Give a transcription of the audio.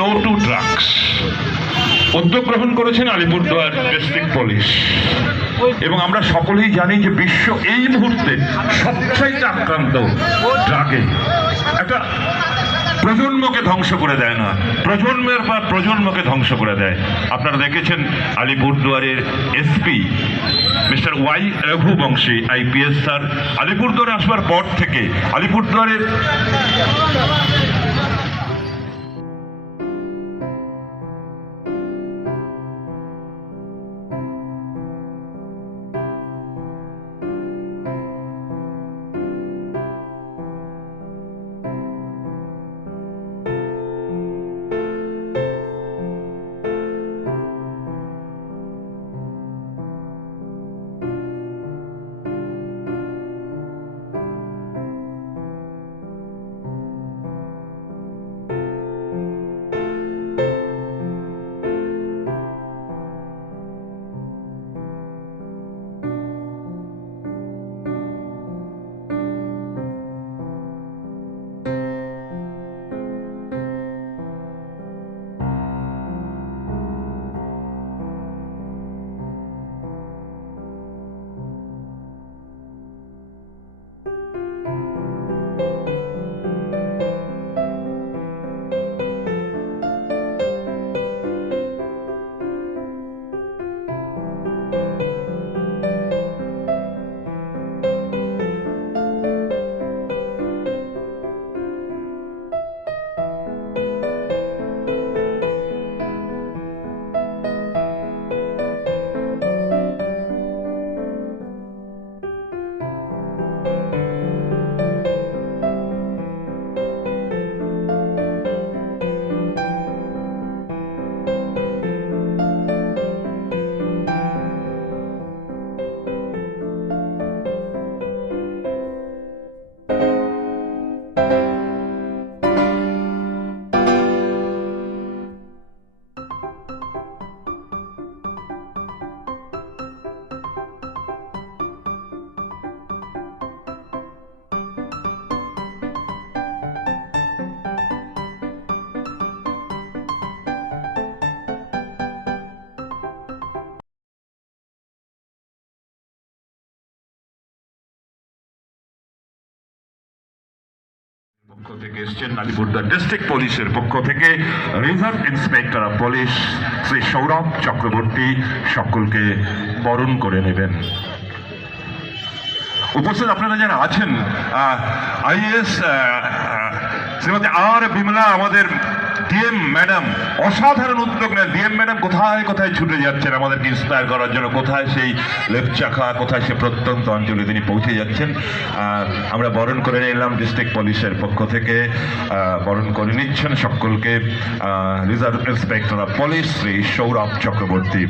No two drugs উদ্যোগ গ্রহণ করেছেন আলিপুরদুয়ার ডিস্ট্রিক্ট পুলিশ। এবং আমরা সকলেই জানি যে বিশ্ব এই মুহূর্তে সবচাইতে আক্রান্ত ড্রাগে। একটা প্রজন্মকে ধ্বংস করে দেয় না, প্রজন্মের পর প্রজন্মকে ধ্বংস করে দেয়। আপনারা দেখেছেন আলিপুরদুয়ারের SP mister Y Raghuvanshi IPS sir আলিপুরদুয়ারে আসবার পর থেকে আলিপুরদুয়ারের পক্ষ থেকে এসছেন আলিপুরদুয়ার ডিস্ট্রিক্ট পুলিশের পক্ষ থেকে reserve inspector of police Shri Sourav Chakraborty সকলকে বরণ করে নেবেন। উপস্থিত আপনারা যারা আছেন, আইএএস শ্রীমতী আর বিমলা আমাদের ডিএম ম্যাডাম অসাধারণ উদ্যোগ নেন। ডিএম ম্যাডাম কোথায় কোথায় ছুটে যাচ্ছেন আমাদেরকে ইন্সপায়ার করার জন্য, কোথায় সেই লেপচাখা, কোথায় সে প্রত্যন্ত অঞ্চলে তিনি পৌঁছে যাচ্ছেন। আমরা বরণ করে নিলাম ডিস্ট্রিক্ট পুলিশের পক্ষ থেকে, বরণ করে নিচ্ছেন সকলকে reserve inspector of police Shri Sourav Chakraborty.